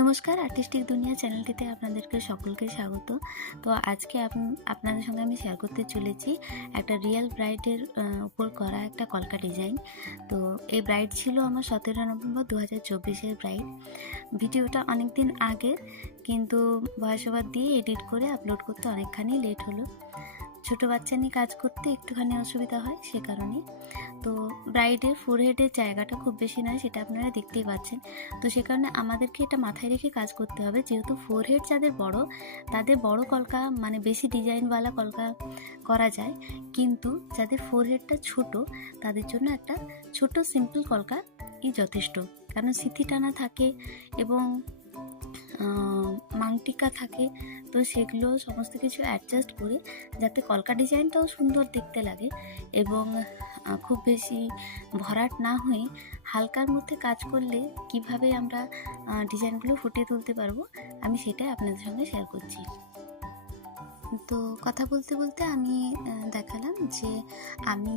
নমস্কার, আর্টিস্টিক দুনিয়া চ্যানেলটিতে আপনাদেরকে সকলকে স্বাগত। তো আজকে আপনাদের সঙ্গে আমি শেয়ার করতে চলেছি একটা রিয়েল ব্রাইডের উপর করা একটা কলকা ডিজাইন। তো এই ব্রাইড ছিল আমার 17 নভেম্বর 2024-এর ব্রাইড। ভিডিওটা অনেক দিন আগের, কিন্তু ভয়েস ওভার দিয়ে এডিট করে আপলোড করতে অনেকখানি লেট হলো। ছোটো বাচ্চা নিয়ে কাজ করতে একটুখানি অসুবিধা হয়, সে কারণেই। তো ব্রাইডের ফোরহেডের জায়গাটা খুব বেশি নয়, সেটা আপনারা দেখতেই পাচ্ছেন। তো সে কারণে আমাদেরকে এটা মাথায় রেখে কাজ করতে হবে, যেহেতু ফোরহেড যাদের বড়, তাদের বড় কলকা মানে বেশি ডিজাইনওয়ালা কলকা করা যায়, কিন্তু যাদের ফোরহেডটা ছোট তাদের জন্য একটা ছোট সিম্পল কলকাই যথেষ্ট। কারণ সিথি টানা থাকে এবং মাংটিকা থাকে, তো সেগুলো সমস্ত কিছু অ্যাডজাস্ট করে যাতে কলকা ডিজাইনটাও সুন্দর দেখতে লাগে এবং খুব বেশি ভরাট না হয়ে হালকার মধ্যে কাজ করলে কিভাবে আমরা ডিজাইনগুলো ফুটিয়ে তুলতে পারবো, আমি সেটাই আপনাদের সঙ্গে শেয়ার করছি। তো কথা বলতে বলতে আমি দেখালাম যে আমি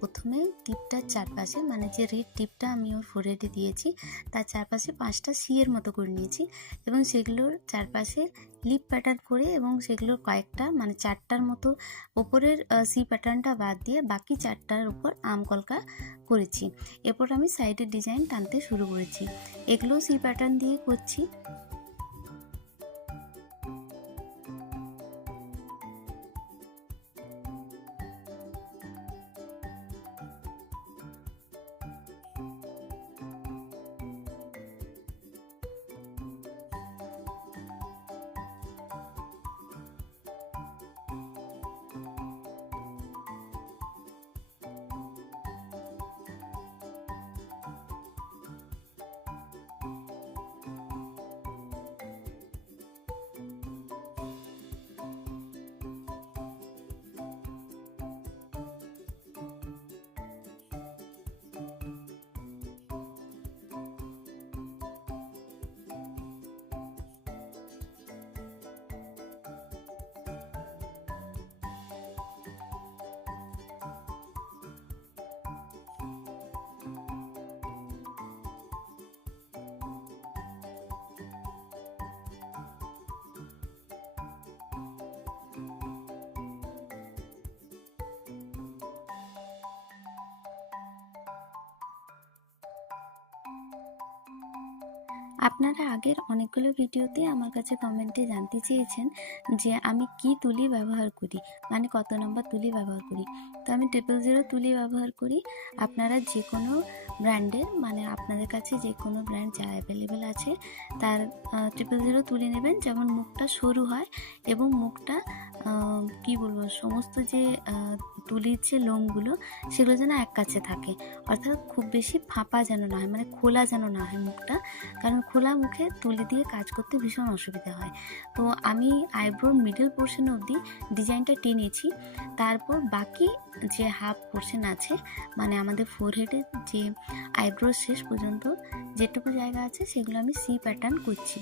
প্রথমে টিপটার চারপাশে, মানে যে রেড টিপটা আমি ওর ফোরহেডে দিয়েছি তার চারপাশে 5টা সিয়ের মতো করে নিয়েছি এবং সেগুলোর চারপাশে লিপ প্যাটার্ন করে এবং সেগুলোর কয়েকটা মানে 4টার মতো ওপরের সি প্যাটার্নটা বাদ দিয়ে বাকি 4টার উপর আম কলকা করেছি। এরপর আমি সাইডের ডিজাইন টানতে শুরু করেছি। এগুলো সি প্যাটার্ন দিয়ে করছি। আপনারা আগের অনেকগুলো ভিডিওতে আমার কাছে কমেন্টে জানতে চেয়েছেন যে আমি কি তুলি ব্যবহার করি, মানে কত নম্বর তুলি ব্যবহার করি। তো আমি 000 তুলি ব্যবহার করি। আপনারা যে কোনো ব্র্যান্ডের, মানে আপনাদের কাছে যে কোনো ব্র্যান্ড যা অ্যাভেলেবেল আছে তার 000 তুলি নেবেন। যেমন মুখটা সরু হয় এবং মুখটা কি বলবো, সমস্ত যে তুলির যে লোমগুলো সেগুলো যেন এক কাছে থাকে, অর্থাৎ খুব বেশি ফাঁপা যেন না হয়, মানে খোলা যেন না হয় মুখটা, কারণ খোলা মুখে তুলি দিয়ে কাজ করতে ভীষণ অসুবিধা হয়। তো আমি আইব্রোর মিডল পোর্শন অবধি ডিজাইনটা টেনেছি, তারপর বাকি যে হাফ পোর্শন আছে, মানে আমাদের ফোরহেডের যে আইব্রোর শেষ পর্যন্ত যেটুকু জায়গা আছে সেগুলো আমি সি প্যাটার্ন করছি।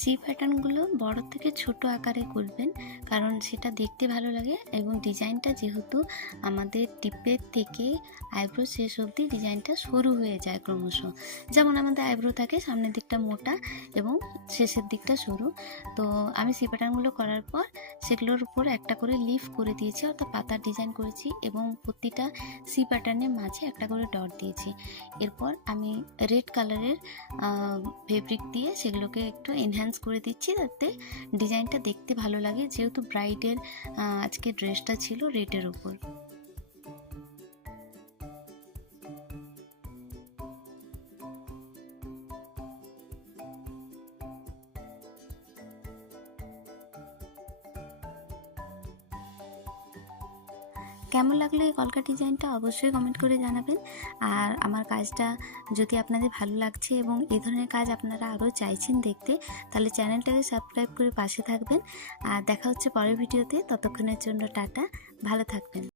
সি প্যাটার্নগুলো বড় থেকে ছোট আকারে করবেন, কারণ সেটা দেখতে ভালো লাগে এবং ডিজাইনটা যেহেতু আমাদের টিপের থেকে আইব্রো শেষ অবধি ডিজাইনটা সরু হয়ে যায় ক্রমশ। যেমন আমাদের আইব্রো থাকে সামনের দিকটা মোটা এবং শেষের দিকটা সরু। তো আমি সি প্যাটার্নগুলো করার পর সেগুলোর উপর একটা করে লিফ করে দিয়েছি, অর্থাৎ পাতার ডিজাইন করেছি এবং প্রতিটা সি প্যাটার্নের মাঝে একটা করে ডট দিয়েছি। এরপর আমি রেড কালারের ফেব্রিক দিয়ে সেগুলোকে একটু এনহ্যান্স করে দিচ্ছি যাতে ডিজাইনটা দেখতে ভালো লাগে, যেহেতু ব্রাইডের আজকে ড্রেসটা ছিল রেডের উপর। কেমন লাগলো এই কলকা ডিজাইনটা অবশ্যই কমেন্ট করে জানাবেন। আর আমার কাজটা যদি আপনাদের ভালো লাগছে এবং এই ধরনের কাজ আপনারা আরও চাইছেন দেখতে, তাহলে চ্যানেলটাকে সাবস্ক্রাইব করে পাশে থাকবেন। আর দেখা হচ্ছে পরের ভিডিওতে, ততক্ষণের জন্য টাটা, ভালো থাকবেন।